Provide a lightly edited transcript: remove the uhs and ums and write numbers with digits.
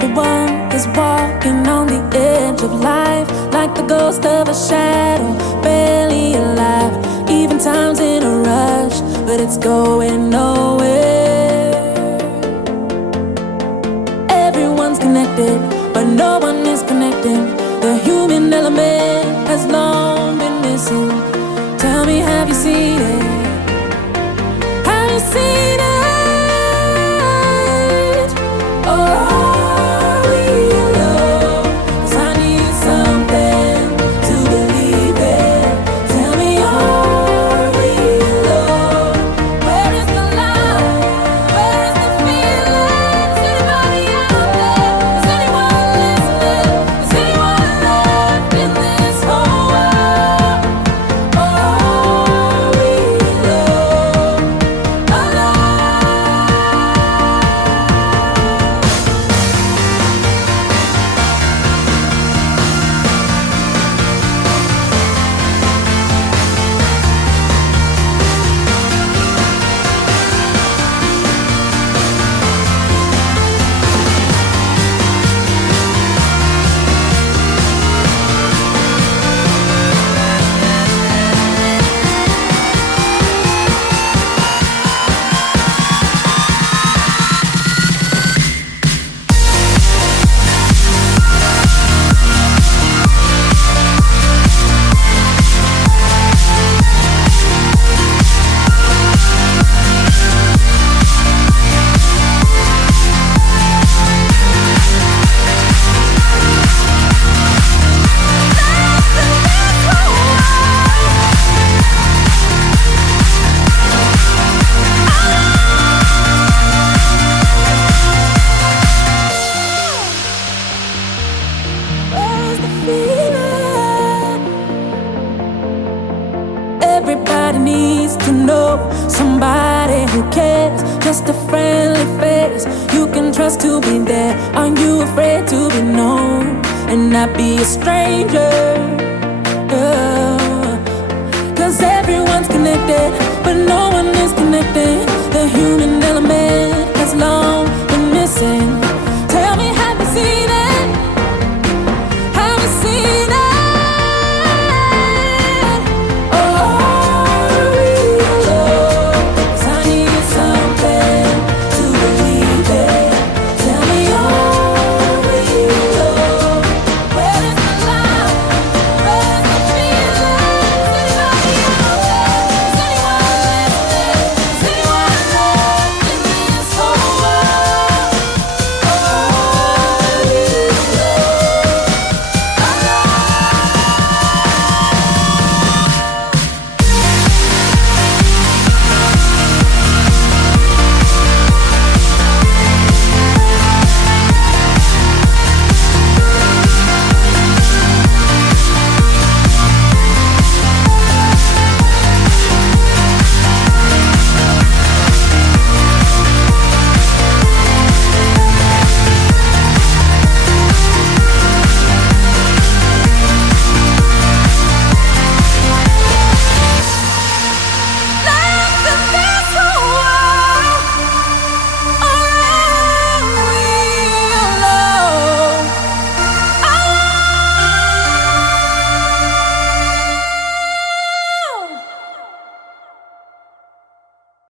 Everyone is walking on the edge of life, like the ghost of a shadow, barely alive. Even time's in a rush, but it's going nowhere. Everyone's connected, but no one is connecting. The human element has long been missing. Tell me, have you seen it? Have you seen it? Or are we alone? 'Cause I need something to believe in. Tell me, are we alone? Where is the light? Where is the feeling? Is anybody out there? Is anyone listening? Is anyone left in this whole world? Or are we alone? Where's the feeling? Everybody needs to know somebody who cares. Just a friendly face you can trust to be there. Are you afraid to be known and not be a stranger? 'Cause everyone's connected, but no one